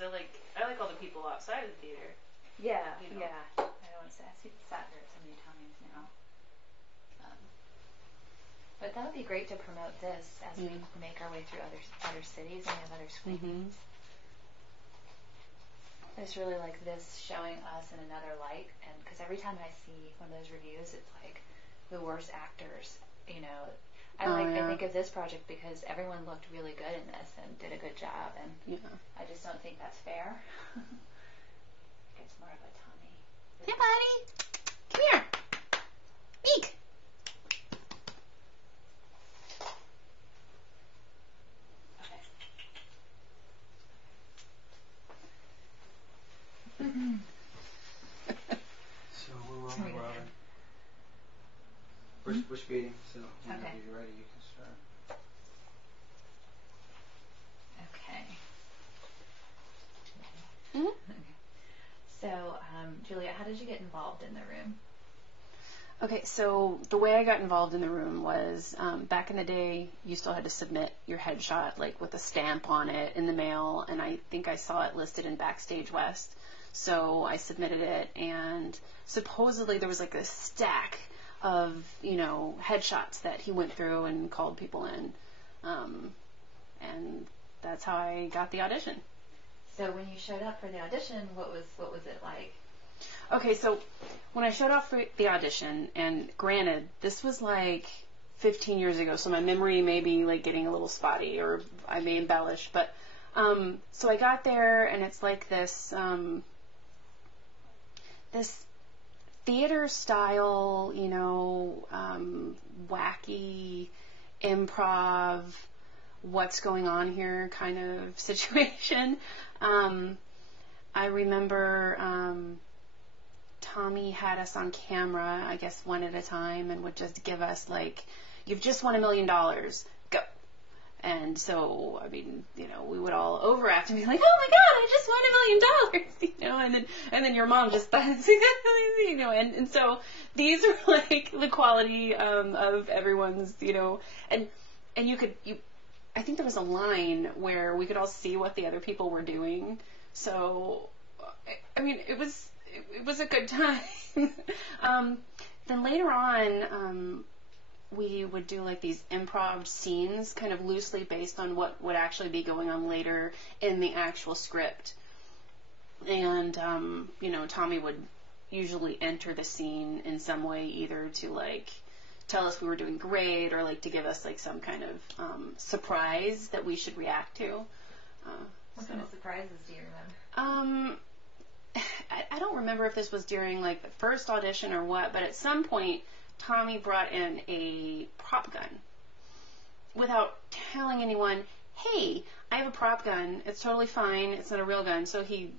because I like all the people outside of the theater. Yeah, you know. yeah. I always say I've sat there so many times now. But that would be great to promote this as we make our way through other cities and have other screenings. I just really like this showing us in another light, and because every time I see one of those reviews, it's like the worst actors. You know, I think of this project because everyone looked really good in this and did a good job, and I just don't think that's fair. It's more of a Tommy. Hey, buddy, come here. Eek. So we're rolling, Robyn. We're skating, so whenever you're ready, you can start. Okay. Okay. So, Julia, how did you get involved in the room? Okay, so the way I got involved in the room was back in the day, you still had to submit your headshot like with a stamp on it in the mail, and I think I saw it listed in Backstage West. So I submitted it, and supposedly there was like a stack of, headshots that he went through and called people in. And that's how I got the audition. So when you showed up for the audition, what was it like? Okay, so when I showed up for the audition, and granted, this was like 15 years ago, so my memory may be like getting a little spotty, or I may embellish, but so I got there, and it's like this this theater style, wacky improv, what's going on here kind of situation. I remember Tommy had us on camera, I guess one at a time, and would just give us like, "You've just won $1 million, go." And so, I mean, we would all overact and be like, "Oh my God, I just won $1 million," and then your mom just thought, and so these are like the quality of everyone's, and I think there was a line where we could all see what the other people were doing. So, I mean, it was a good time. Then later on, we would do like these improv scenes, kind of loosely based on what would actually be going on later in the actual script. And, Tommy would usually enter the scene in some way, either to like tell us we were doing great, or like to give us like some kind of surprise that we should react to. What kind of surprises do you remember? I don't remember if this was during like the first audition or what, but at some point Tommy brought in a prop gun without telling anyone, "Hey, I have a prop gun. It's totally fine. It's not a real gun." So he,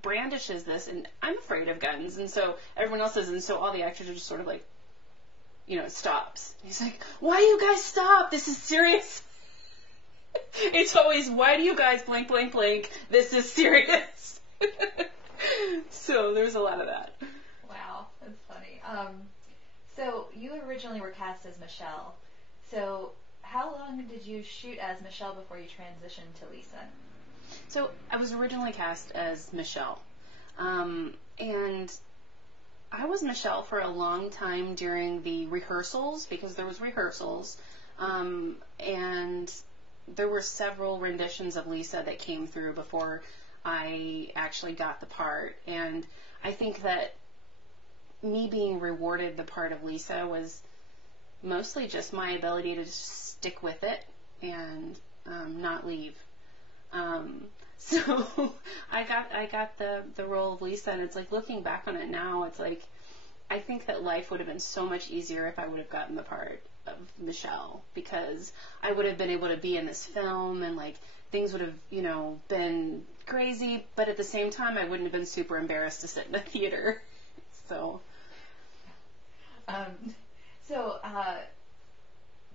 brandishes this, and I'm afraid of guns, and so everyone else is, and so all the actors are just sort of like, it stops. He's like, "Why do you guys stop? This is serious." It's always, "Why do you guys blank, blank, blank? This is serious." So there's a lot of that. Wow, that's funny. So you originally were cast as Michelle. So how long did you shoot as Michelle before you transitioned to Lisa? So I was originally cast as Michelle. And I was Michelle for a long time during the rehearsals, because there was rehearsals. And there were several renditions of Lisa that came through before I actually got the part. And I think that me being rewarded the part of Lisa was mostly just my ability to just stick with it and not leave. So I got the role of Lisa, and it's like, looking back on it now, it's like, I think that life would have been so much easier if I would have gotten the part of Michelle, because I would have been able to be in this film, and like things would have, been crazy, but at the same time I wouldn't have been super embarrassed to sit in a theater. So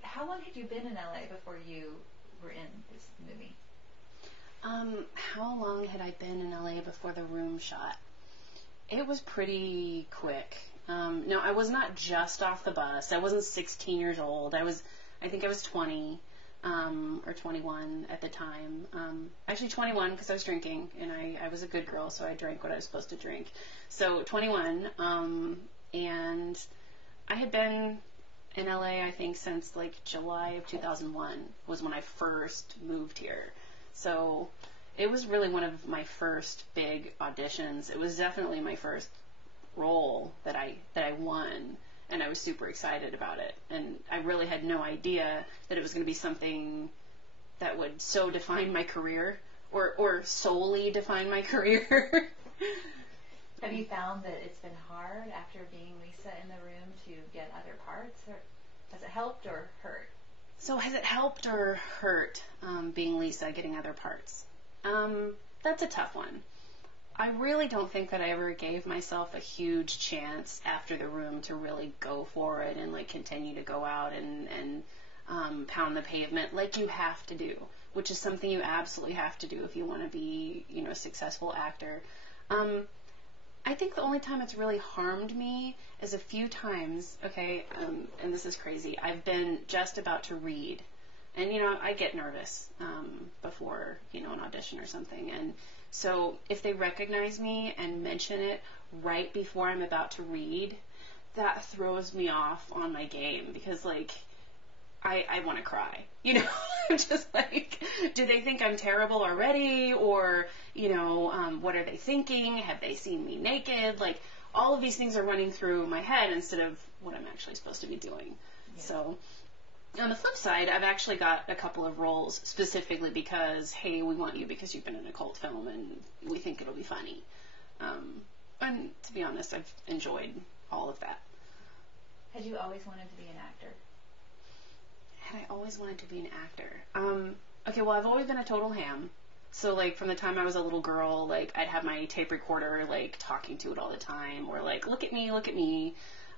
how long had you been in LA before you were in this movie? How long had I been in LA before the room shot? It was pretty quick. No, I was not just off the bus. I wasn't 16 years old. I think I was 20. or 21 at the time. Actually 21 because I was drinking, and I was a good girl, so I drank what I was supposed to drink. So 21, and I had been in LA, I think, since like July of 2001 was when I first moved here. So it was really one of my first big auditions. It was definitely my first role that I won, and I was super excited about it. And I really had no idea that it was going to be something that would so define my career, or solely define my career. Have you found that it's been hard after being Lisa in the room to get other parts, or has it helped or hurt? So has it helped or hurt being Lisa, getting other parts? That's a tough one. I really don't think that I ever gave myself a huge chance after the room to really go for it and like continue to go out and pound the pavement like you have to do, which is something you absolutely have to do if you want to be, you know, a successful actor. I think the only time it's really harmed me is a few times, okay, and this is crazy, I've been just about to read, and, you know, I get nervous before, you know, an audition or something, and so if they recognize me and mention it right before I'm about to read, that throws me off on my game, because, like, I want to cry, you know. I'm just like, do they think I'm terrible already, or, you know, what are they thinking? Have they seen me naked? Like, all of these things are running through my head instead of what I'm actually supposed to be doing. Yeah. So on the flip side, I've actually got a couple of roles specifically because, hey, we want you because you've been in a cult film and we think it'll be funny. And to be honest, I've enjoyed all of that. Had you always wanted to be an actor? Had I always wanted to be an actor? Okay, well, I've always been a total ham. So, like, from the time I was a little girl, like, I'd have my tape recorder, like, talking to it all the time, or, like, look at me, look at me.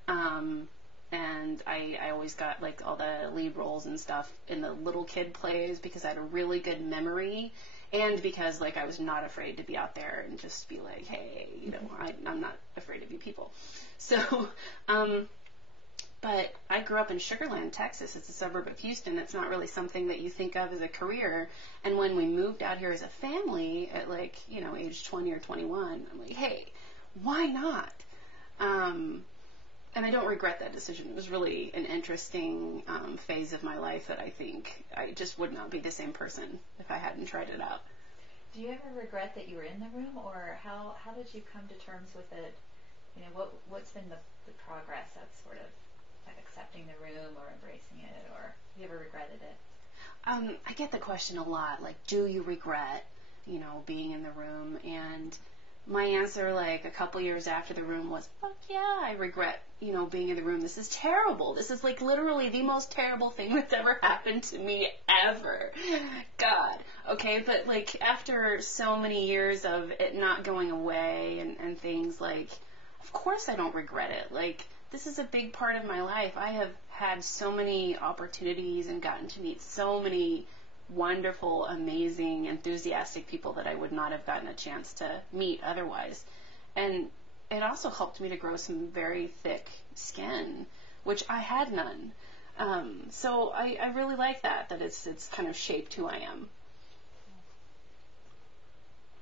And I always got, like, all the lead roles and stuff in the little kid plays because I had a really good memory, and because, like, I was not afraid to be out there and just be like, hey, you know, I'm not afraid of you people. So, but I grew up in Sugar Land, Texas. It's a suburb of Houston. It's not really something that you think of as a career. And when we moved out here as a family at, like, you know, age 20 or 21, I'm like, hey, why not? And I don't regret that decision. It was really an interesting phase of my life that I think I just would not be the same person if I hadn't tried it out. Do you ever regret that you were in the room, or how did you come to terms with it? You know, what's been the progress of sort of like accepting the room or embracing it, or have you ever regretted it? I get the question a lot, like, do you regret, you know, being in the room? And my answer, like, a couple years after the room was, fuck yeah, I regret, you know, being in the room. This is terrible. This is, like, literally the most terrible thing that's ever happened to me ever. God. Okay, but, like, after so many years of it not going away and things, like, of course I don't regret it. Like, this is a big part of my life. I have had so many opportunities and gotten to meet so many wonderful, amazing, enthusiastic people that I would not have gotten a chance to meet otherwise. And it also helped me to grow some very thick skin, which I had none. So I really like that it's kind of shaped who I am.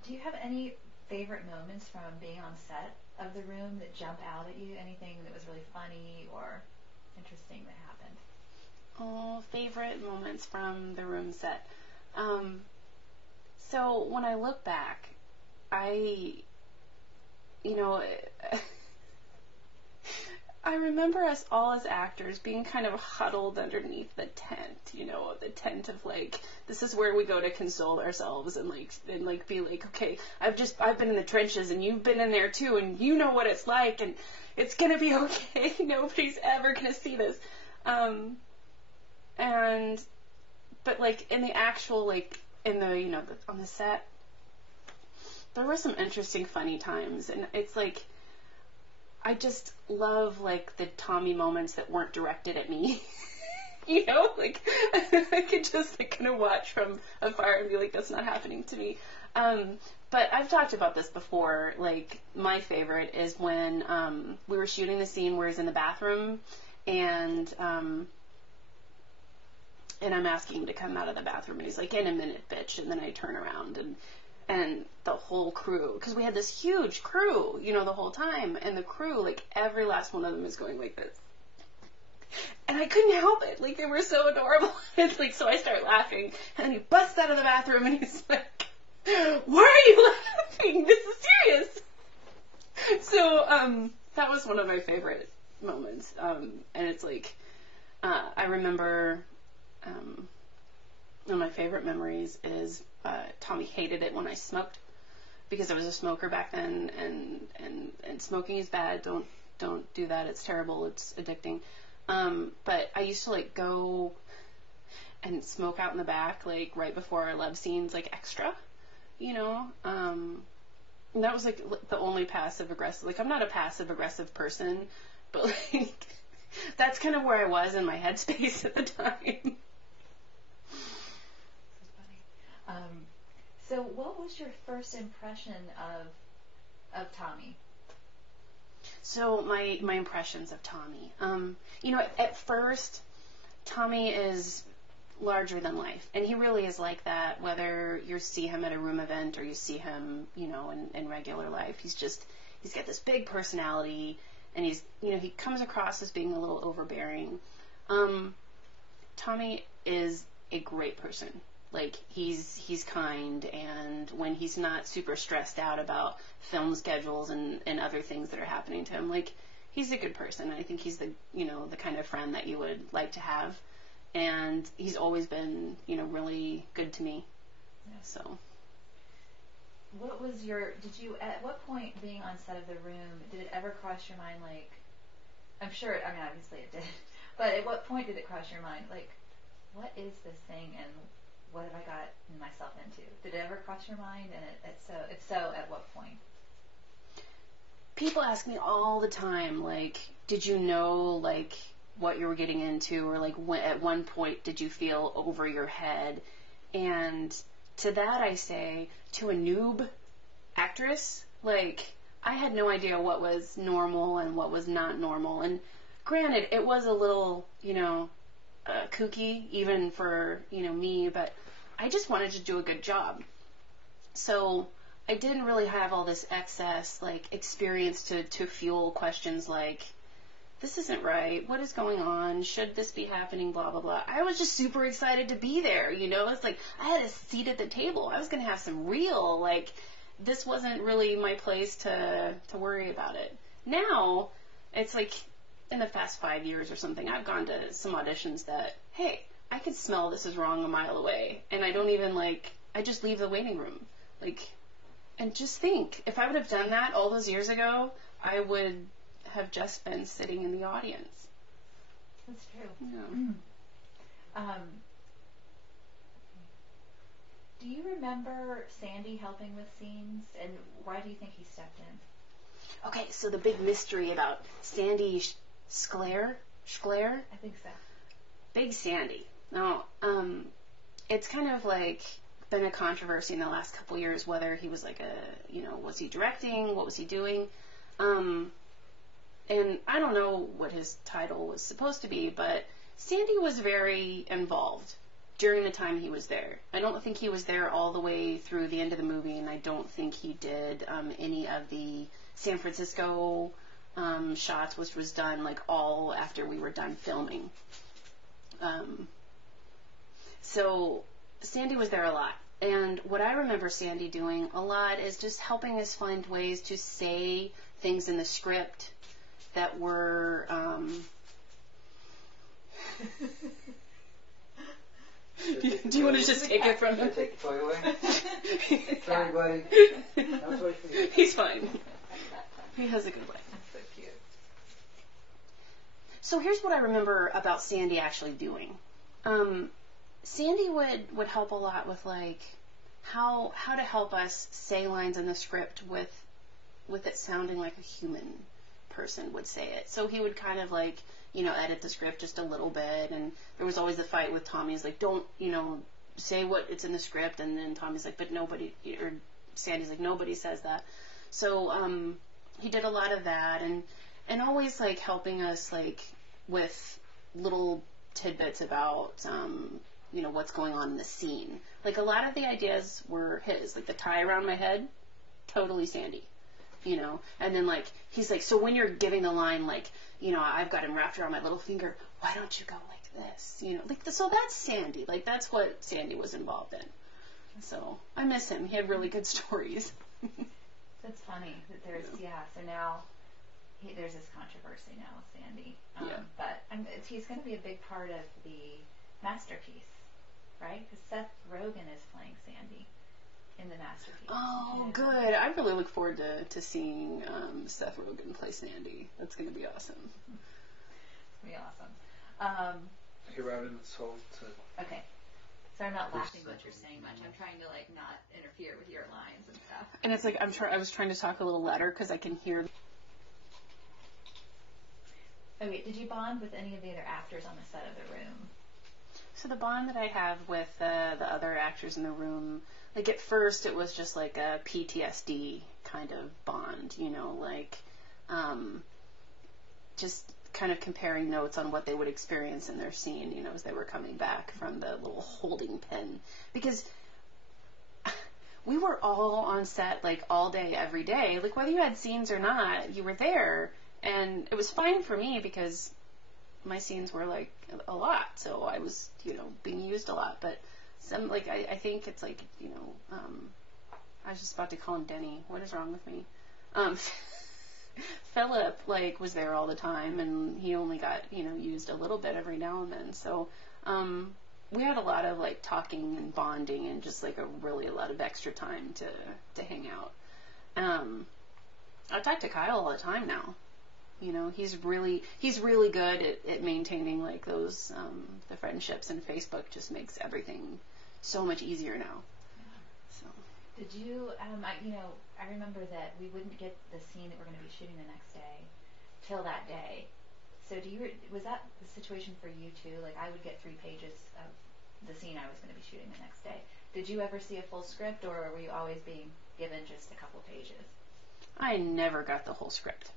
Do you have any favorite moments from being on set of the room that jump out at you? Anything that was really funny or interesting that happened? Oh, favorite moments from the room set. So when I look back, I remember us all as actors being kind of huddled underneath the tent, you know, the tent of, like, this is where we go to console ourselves and be like, okay, I've been in the trenches and you've been in there too, and you know what it's like, and it's gonna be okay. Nobody's ever gonna see this. But, like, in the actual, like, in the, you know, on the set, there were some interesting, funny times, and it's, like, I just love, like, the Tommy moments that weren't directed at me. You know, like, I could just, like, kind of watch from afar and be like, that's not happening to me. But I've talked about this before. Like, my favorite is when we were shooting the scene where he's in the bathroom, and and I'm asking him to come out of the bathroom, and he's like, in a minute, bitch. And then I turn around, and the whole crew, because we had this huge crew, you know, the whole time, and the crew, like, every last one of them is going like this. And I couldn't help it. Like, they were so adorable. It's like, so I start laughing, and he busts out of the bathroom, and he's like, why are you laughing? This is serious. So, that was one of my favorite moments. And it's like, I remember, one of my favorite memories is, Tommy hated it when I smoked, because I was a smoker back then, and smoking is bad. Don't do that. It's terrible. It's addicting. But I used to, like, go and smoke out in the back, like, right before our love scenes, like, extra, you know? And that was, like, the only passive-aggressive, like, I'm not a passive-aggressive person, but, like, that's kind of where I was in my headspace at the time. So what was your first impression of Tommy? So my impressions of Tommy. You know, at first, Tommy is larger than life, and he really is like that, whether you see him at a room event or you see him, you know, in regular life. He's got this big personality, and he's, you know, he comes across as being a little overbearing. Tommy is a great person. Like, he's kind, and when he's not super stressed out about film schedules and other things that are happening to him, like, he's a good person. I think he's the, you know, the kind of friend that you would like to have, and he's always been, you know, really good to me. Yeah. So. What was at what point being on set of The Room, did it ever cross your mind, like, I'm sure, I mean, obviously it did, but at what point did it cross your mind, like, what is this thing, and what have I got myself into? Did it ever cross your mind? And if so, at what point? People ask me all the time, like, did you know, like, what you were getting into, or, like, at one point did you feel over your head? And to that I say, to a noob actress, like, I had no idea what was normal and what was not normal. And granted, it was a little, you know, kooky, even for, you know, me, but I just wanted to do a good job. So I didn't really have all this excess, like, experience to fuel questions like, this isn't right, what is going on, should this be happening, blah, blah, blah. I was just super excited to be there, you know? It's like, I had a seat at the table. I was going to have some real, like, this wasn't really my place to worry about it. Now, it's like, in the past 5 years or something, I've gone to some auditions that, hey, I could smell this is wrong a mile away, and I don't even, like, I just leave the waiting room. Like, and just think, if I would have done that all those years ago, I would have just been sitting in the audience. That's true. Yeah. Do you remember Sandy helping with scenes, and why do you think he stepped in? Okay, so the big mystery about Sandy Schler? I think so. Big Sandy. Now, it's kind of like been a controversy in the last couple years whether he was like a, you know, was he directing? What was he doing? And I don't know what his title was supposed to be, but Sandy was very involved during the time he was there. I don't think he was there all the way through the end of the movie, and I don't think he did any of the San Francisco shots, which was done like all after we were done filming. So Sandy was there a lot. And what I remember Sandy doing a lot is just helping us find ways to say things in the script that were do you want to just take it from him? Take the toy away. Sorry, buddy. That's what He's fine. He has a good way. That's so cute. So here's what I remember about Sandy actually doing. Sandy would help a lot with, like, how to help us say lines in the script with it sounding like a human person would say it. So he would kind of, like, you know, edit the script just a little bit, and there was always the fight with Tommy's like, don't, you know, say what it's in the script, and then Tommy's like, but nobody, or Sandy's like, nobody says that. So he did a lot of that, and always, like, helping us, like, with little tidbits about, you know, what's going on in the scene. Like, a lot of the ideas were his. Like, the tie around my head, totally Sandy, you know. And then, like, he's like, so when you're giving the line, like, you know, I've got him wrapped around my little finger, why don't you go like this? You know, like, so that's Sandy. Like, that's what Sandy was involved in. So I miss him. He had really good stories. That's funny that there's, so now there's this controversy now with Sandy. But he's going to be a big part of the masterpiece, right? Because Seth Rogen is playing Sandy in the masterpiece. Oh, good. I really look forward to seeing Seth Rogen play Sandy. That's going to be awesome. It's going to be awesome. Hey, Robyn, so okay. So I'm not laughing what you're saying much. I'm trying to, like, not interfere with your lines and stuff. And it's like, I was trying to talk a little louder because I can hear. Okay, did you bond with any of the other actors on the set of The Room? So the bond that I have with the other actors in the room, like, at first it was just like a PTSD kind of bond, you know, like, just kind of comparing notes on what they would experience in their scene, you know, as they were coming back from the little holding pen. Because we were all on set, like, all day, every day. Like, whether you had scenes or not, you were there. And it was fine for me because my scenes were, like, a lot. So I was, you know, being used a lot. But some, like, I think it's like, you know, I was just about to call him Denny. What is wrong with me? Philip, like, was there all the time, and he only got, you know, used a little bit every now and then. So we had a lot of, like, talking and bonding and just, like, a lot of extra time to hang out. I talk to Kyle all the time now. You know, he's really good at maintaining, like, those the friendships, and Facebook just makes everything so much easier now. So did you I remember that we wouldn't get the scene that we're going to be shooting the next day till that day. So was that the situation for you too? Like, I would get 3 pages of the scene I was going to be shooting the next day. Did you ever see a full script, or were you always being given just a couple pages? I never got the whole script.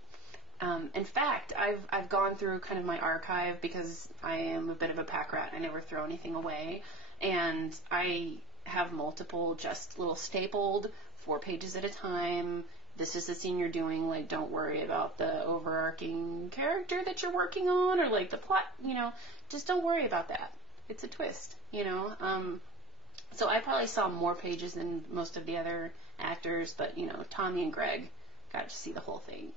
In fact, I've gone through kind of my archive because I am a bit of a pack rat. I never throw anything away, and I have multiple just little stapled 4 pages at a time. This is the scene you're doing. Like, don't worry about the overarching character that you're working on, or like the plot. You know, just don't worry about that. It's a twist. You know. So I probably saw more pages than most of the other actors, but you know, Tommy and Greg got to see the whole thing.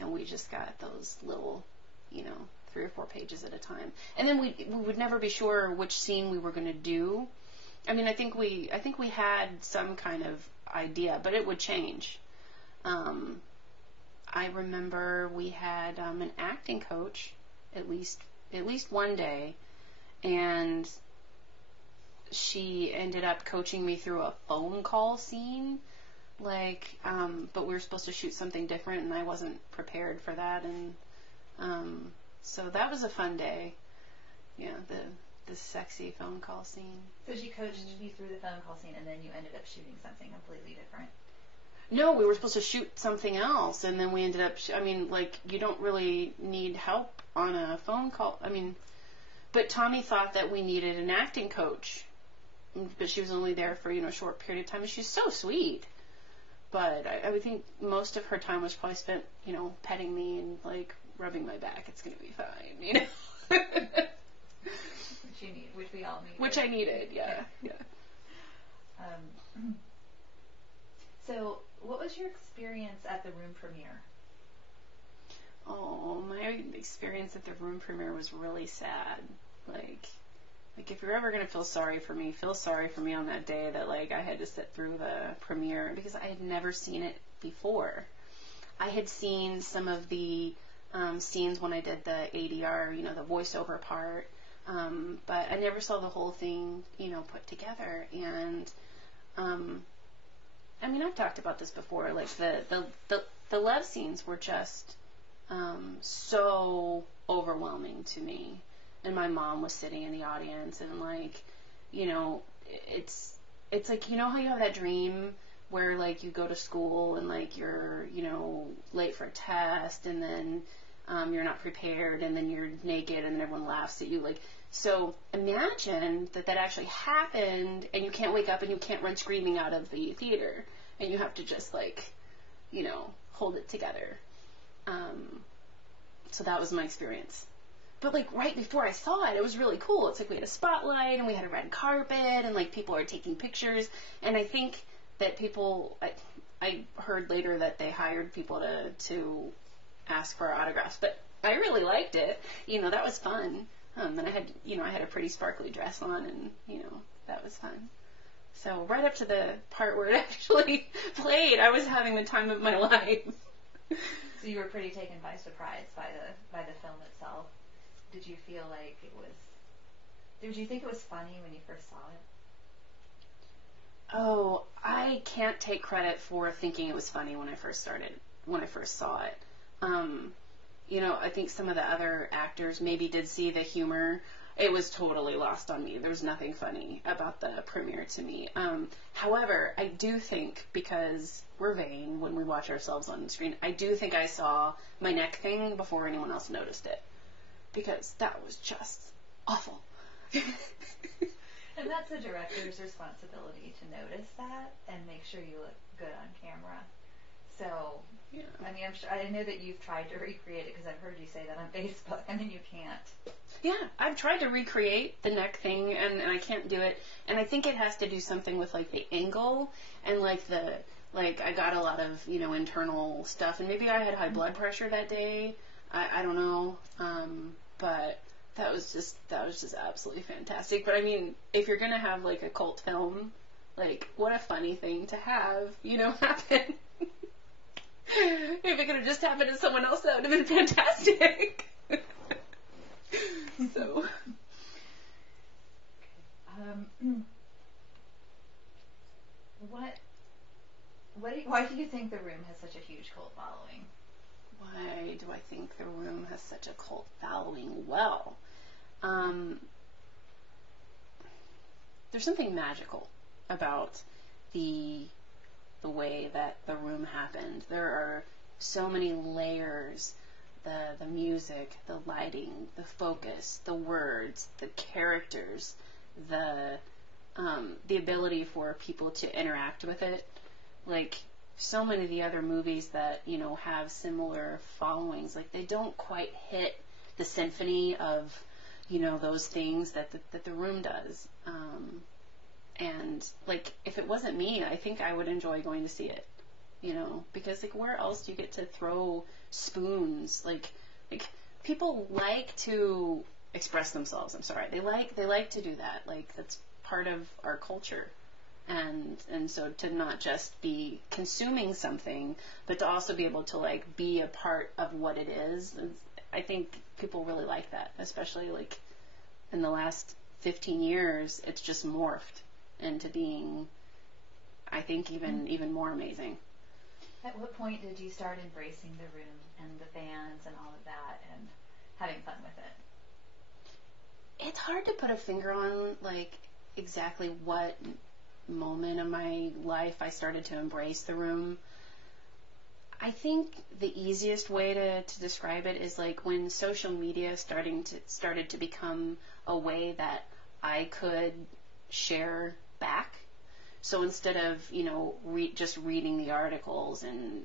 And we just got those little, you know, 3 or 4 pages at a time. And then we would never be sure which scene we were going to do. I mean, I think we had some kind of idea, but it would change. I remember we had an acting coach at least one day, and she ended up coaching me through a phone call scene. Like, but we were supposed to shoot something different, and I wasn't prepared for that, and so that was a fun day. Yeah, the sexy phone call scene. So she coached you through the phone call scene, and then you ended up shooting something completely different. No, we were supposed to shoot something else, and then we ended up. I mean, like, you don't really need help on a phone call. I mean, but Tommy thought that we needed an acting coach, but she was only there for, you know, a short period of time, and she's so sweet. But I would think most of her time was probably spent, you know, petting me and, like, rubbing my back. It's going to be fine, you know. Which we all needed. Which I needed, yeah. So, what was your experience at the Room premiere? Oh, my experience at the Room premiere was really sad. Like if you're ever going to feel sorry for me on that day that, like, I had to sit through the premiere, because I had never seen it before. I had seen some of the scenes when I did the ADR, you know, the voiceover part, but I never saw the whole thing, you know, put together. And I mean, I've talked about this before. Like, the love scenes were just so overwhelming to me. And my mom was sitting in the audience, and, like, you know, it's like, you know how you have that dream where, like, you go to school and, like, you're, you know, late for a test, and then you're not prepared, and then you're naked, and then everyone laughs at you. Like, So imagine that actually happened, and you can't wake up and you can't run screaming out of the theater, and you have to just like, hold it together. So that was my experience. But like right before I saw it, it was really cool. It's like we had a spotlight and we had a red carpet and like people are taking pictures. And I think that people, I heard later that they hired people to ask for autographs, but I really liked it. That was fun. And I had a pretty sparkly dress on, and that was fun. So right up to the part where it actually played, I was having the time of my life. So you were pretty taken by surprise by the film itself. Did you feel like did you think it was funny when you first saw it? Oh, I can't take credit for thinking it was funny when I first saw it. I think some of the other actors maybe did see the humor. It was totally lost on me. There was nothing funny about the premiere to me. However, I do think, because we're vain when we watch ourselves on the screen, I do think I saw my neck thing before anyone else noticed it. Because that was just awful. And that's the director's responsibility to notice that and make sure you look good on camera. So, yeah. I mean, I know that you've tried to recreate it because I've heard you say that on Facebook, and then you can't. Yeah, I've tried to recreate the neck thing, and I can't do it. And I think it has to do something with, like, the angle and, like, I got a lot of, internal stuff. And maybe I had high blood pressure that day. I don't know. But that was just absolutely fantastic. But, I mean, if you're going to have, like, a cult film, like, what a funny thing to have, happen. If it could have just happened to someone else, that would have been fantastic. So. Why do you think The Room has such a huge cult following? Why do I think The Room has such a cult following? Well, there's something magical about the way that The Room happened. There are so many layers. The music, the lighting, the focus, the words, the characters, the ability for people to interact with it. Like, so many of the other movies that, have similar followings, like, they don't quite hit the symphony of, those things that The Room does. And, like, if it wasn't me, I think I would enjoy going to see it. Because, like, where else do you get to throw spoons? Like people like to express themselves. I'm sorry. They like to do that. Like, that's part of our culture. And so to not just be consuming something, but to also be able to, like, be a part of what it is. I think people really like that, especially, like, in the last 15 years, it's just morphed into being, I think, even more amazing. At what point did you start embracing The Room and the fans and all of that and having fun with it? It's hard to put a finger on, like, exactly what moment of my life I started to embrace The Room. I think the easiest way to describe it is, like, when social media started to become a way that I could share back. So instead of, just reading the articles and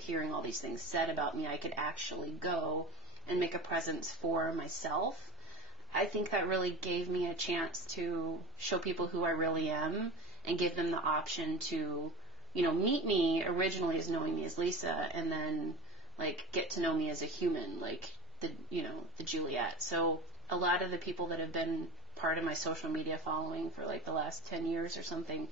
hearing all these things said about me, I could actually go and make a presence for myself. I think that really gave me a chance to show people who I really am and give them the option to, meet me originally as knowing me as Lisa, and then, like, get to know me as a human, like the Juliette. So a lot of the people that have been part of my social media following for, like, the last 10 years or something,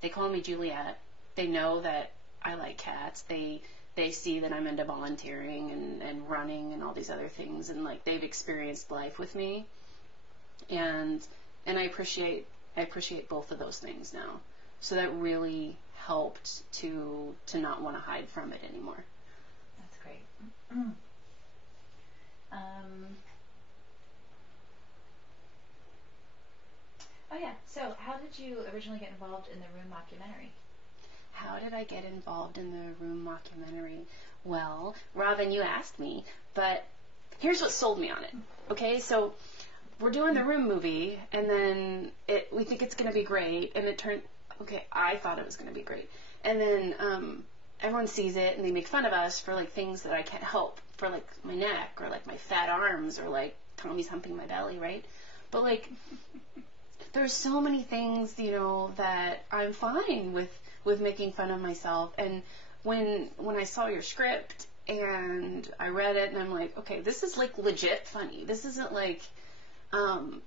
they call me Juliette. They know that I like cats. They see that I'm into volunteering and running and all these other things, and, like, they've experienced life with me, and I appreciate both of those things now. So that really helped to not want to hide from it anymore. That's great. Oh yeah, so how did you originally get involved in the Room mockumentary? How did I get involved in the Room mockumentary? Well, Robyn, you asked me, but here's what sold me on it. Okay, so we're doing the Room movie, and then we think it's going to be great, and it turned, okay, I thought it was going to be great. And then everyone sees it, and they make fun of us for, like, things that I can't help, for, like, my neck, or, like, my fat arms, or, like, Tommy's humping my belly, right? But, like, there's so many things, you know, that I'm fine with making fun of myself. And when I saw your script, and I read it, and I'm like, okay, this is, like, legit funny. This isn't, like,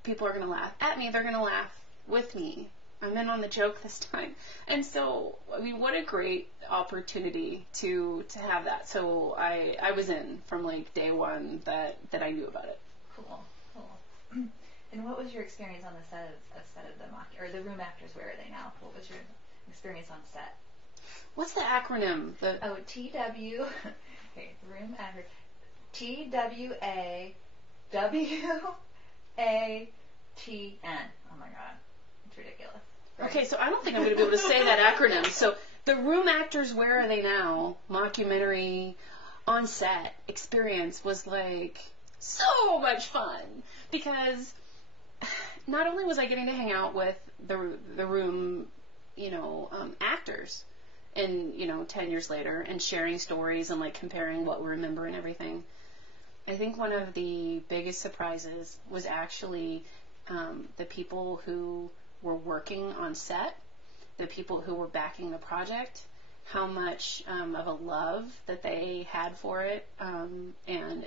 people are going to laugh at me. They're going to laugh with me. I'm in on the joke this time. And so, I mean, what a great opportunity to have that. So I was in from, like, day one that I knew about it. Cool. And what was your experience on the set of the mock, or the Room actors? Where are they now? What was your experience on set? What's the acronym? TW. Okay, Room actors. TWAWATN. Oh my God, it's ridiculous. Right? Okay, so I don't think I'm going to be able to say that acronym. So the Room actors, where are they now? Mockumentary on set experience was, like, so much fun, because not only was I getting to hang out with the Room, you know, actors, and, you know, 10 years later, and sharing stories and, like, comparing what we remember and everything. I think one of the biggest surprises was actually the people who were working on set, the people who were backing the project, how much of a love that they had for it. And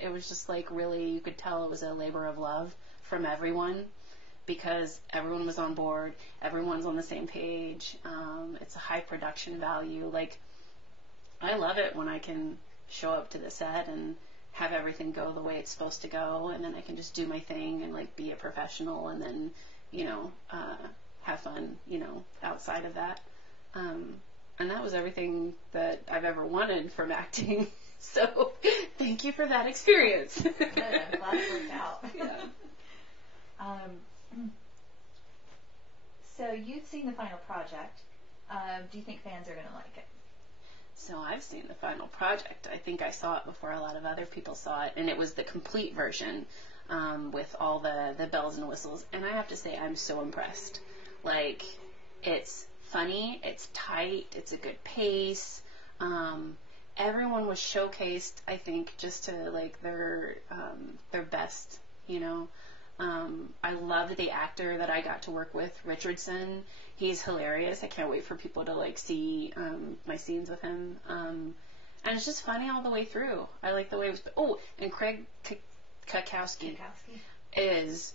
it was just, like, really, you could tell it was a labor of love from everyone, because everyone was on board, everyone's on the same page. It's a high production value. Like, I love it when I can show up to the set and have everything go the way it's supposed to go, and then I can just do my thing and, like, be a professional, and then, you know, have fun, you know, outside of that. And that was everything that I've ever wanted from acting. So thank you for that experience. Good, I'm glad it worked out. Yeah. So you've seen the final project. Do you think fans are going to like it? So I've seen the final project. I think I saw it before a lot of other people saw it, and it was the complete version with all the bells and whistles. And I have to say, I'm so impressed. Like, it's funny, it's tight, it's a good pace. Everyone was showcased, I think, just to, like, their best, you know. I loved the actor that I got to work with, Richardson. He's hilarious. I can't wait for people to, like, see my scenes with him. And it's just funny all the way through. I like the way it was. Oh, and Craig Kukowski is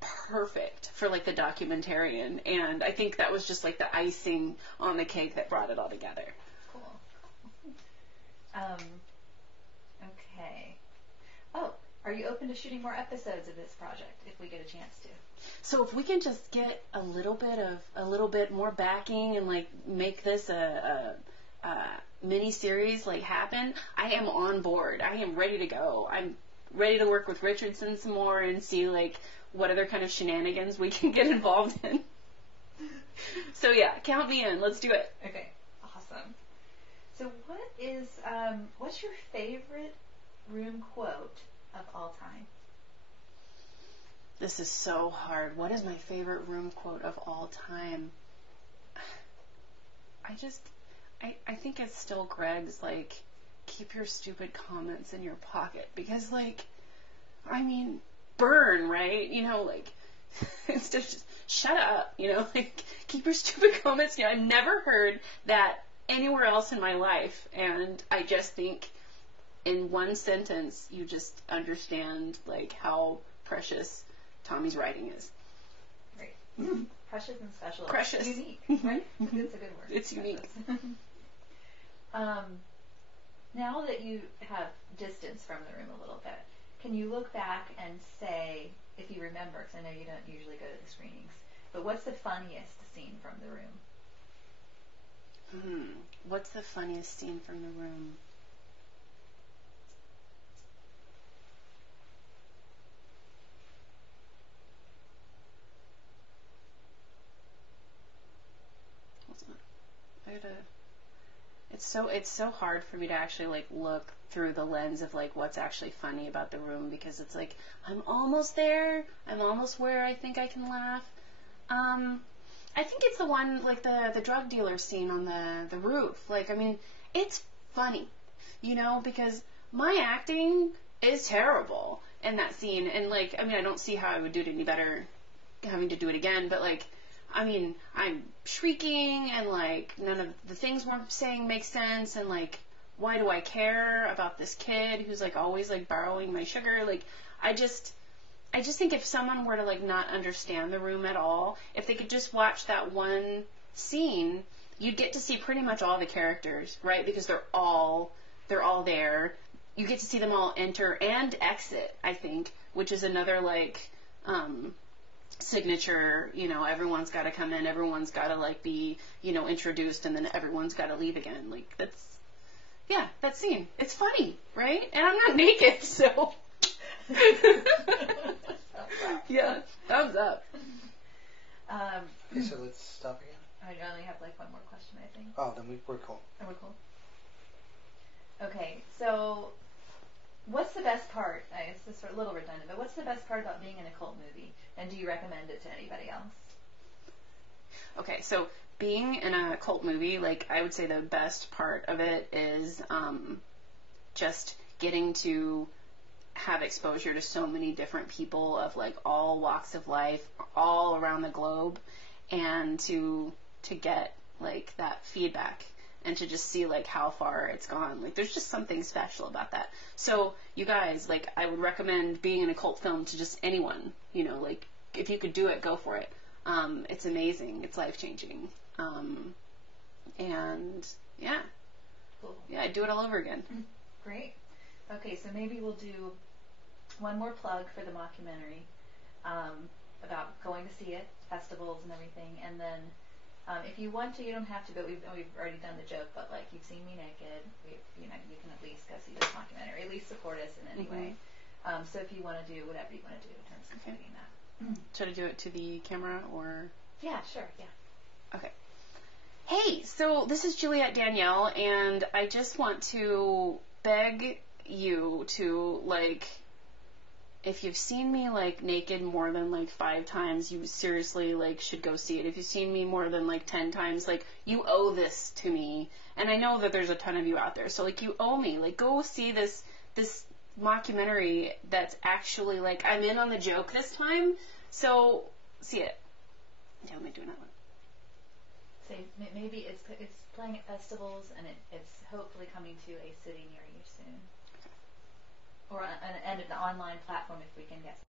perfect for, like, the documentarian. And I think that was just, like, the icing on the cake that brought it all together. Cool. Okay. Oh. Are you open to shooting more episodes of this project if we get a chance to? So if we can just get a little bit more backing and, like, make this a mini series, like, happen, I am on board. I am ready to go. I'm ready to work with Richardson some more and see, like, what other kind of shenanigans we can get involved in. So yeah, count me in. Let's do it. Okay, awesome. So what's your favorite Room quote of all time? This is so hard. What is my favorite Room quote of all time? I think it's still Greg's, like, keep your stupid comments in your pocket, because, like, I mean, burn, right? You know, like, instead of just shut up, you know, like, keep your stupid comments. You know, I've never heard that anywhere else in my life, and I just think in one sentence, you just understand, like, how precious Tommy's writing is. Right. Precious and special. Precious. Unique, right? It's a good word. It's unique. Now that you have distance from the Room a little bit, can you look back and say, if you remember, because I know you don't usually go to the screenings, but what's the funniest scene from the Room? What's the funniest scene from the Room? It's so hard for me to actually like look through the lens of like what's actually funny about The Room, because it's like I'm almost there. I'm almost where I think I can laugh. I think it's the one like the drug dealer scene on the roof. Like, I mean, it's funny, you know, because my acting is terrible in that scene, and like, I mean, I don't see how I would do it any better having to do it again, but like, I mean, I'm shrieking, and like none of the things we're saying make sense, and like, why do I care about this kid who's like always like borrowing my sugar? Like, I just think if someone were to like not understand The Room at all, if they could just watch that one scene, you'd get to see pretty much all the characters, right? Because they're all there. You get to see them all enter and exit, I think, which is another like signature, you know, everyone's got to come in, everyone's got to like be, you know, introduced, and then everyone's got to leave again. Like, that scene. It's funny, right? And I'm not naked, so yeah, thumbs up. Okay, so let's stop again. I only have like one more question, I think. Oh, then we're cool. Oh, we're cool. Okay, so what's the best part? It's just sort of a little redundant, but what's the best part about being in a cult movie? And do you recommend it to anybody else? Okay, so being in a cult movie, like, I would say the best part of it is just getting to have exposure to so many different people of like all walks of life, all around the globe, and to get like that feedback and to just see like how far it's gone. Like, there's just something special about that. So you guys, like, I would recommend being in a cult film to just anyone, you know, like, if you could do it, go for it. It's amazing. It's life-changing. And yeah. Cool. Yeah, I'd do it all over again. Great. Okay, so maybe we'll do one more plug for the mockumentary about going to see it, festivals and everything, and then if you want to, you don't have to, but we've already done the joke, but like, you've seen me naked, you know, you can at least go see this mockumentary, at least support us in any way. So if you want to do whatever you want to do in terms of doing that. Should I do it to the camera or? Yeah, sure, yeah. Okay. Hey, so this is Juliette Danielle, and I just want to beg you to, like, if you've seen me, like, naked more than, like, 5 times, you seriously, like, should go see it. If you've seen me more than, like, 10 times, like, you owe this to me. And I know that there's a ton of you out there, so, like, you owe me. Like, go see this mockumentary that's actually, like, I'm in on the joke this time, so see it. Yeah, let me do another one. Say, maybe it's playing at festivals, and it's hopefully coming to a city near you soon. Or an online platform if we can get